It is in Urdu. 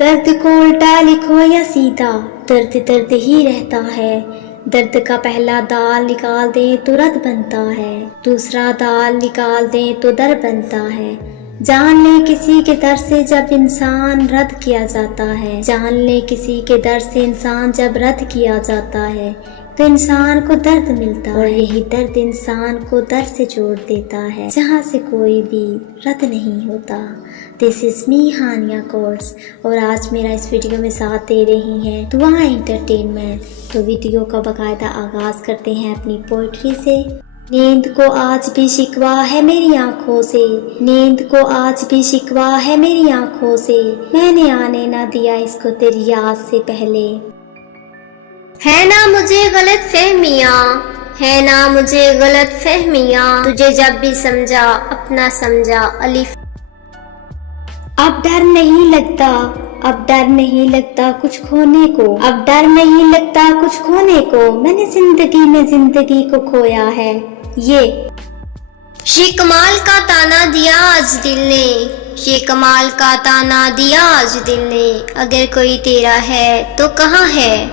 درد کو الٹا لکھو یا سیدھا، درد درد ہی رہتا ہے۔ درد کا پہلا دال نکال دیں تو رد بنتا ہے، دوسرا دال نکال دیں تو در بنتا ہے۔ جان لے کسی کے در سے جب انسان رد کیا جاتا ہے، جان لے کسی کے در سے انسان جب رد کیا جاتا ہے تو انسان کو درد ملتا ہے، اور یہی درد انسان کو در سے جوڑ دیتا ہے جہاں سے کوئی بھی رد نہیں ہوتا۔ دس از می ہانیہ کورس، اور آج میرا اس ویڈیو میں ساتھ دے رہی ہیں دعائیں انٹرٹینمنٹ۔ تو ویڈیو کا باقاعدہ آغاز کرتے ہیں اپنی پوئٹری سے۔ نیند کو آج بھی شکوا ہے میری آنکھوں سے، نیند کو آج بھی شکوا ہے میری آنکھوں سے، میں نے آنے نہ دیا اس کو تیری یاد سے پہلے۔ ہے نا مجھے غلط فہمیاں، ہے نا مجھے غلط فہمیاں، تجھے جب بھی سمجھا اپنا سمجھا الف۔ اب ڈر نہیں لگتا، اب ڈر نہیں لگتا کچھ کھونے کو، اب ڈر نہیں لگتا کچھ کھونے کو، میں نے زندگی میں زندگی کو کھویا ہے۔ یہ کمال کا تانا دیا آج دل نے، یہ کمال کا تانا دیا آج دل نے، اگر کوئی تیرا ہے تو کہاں ہے؟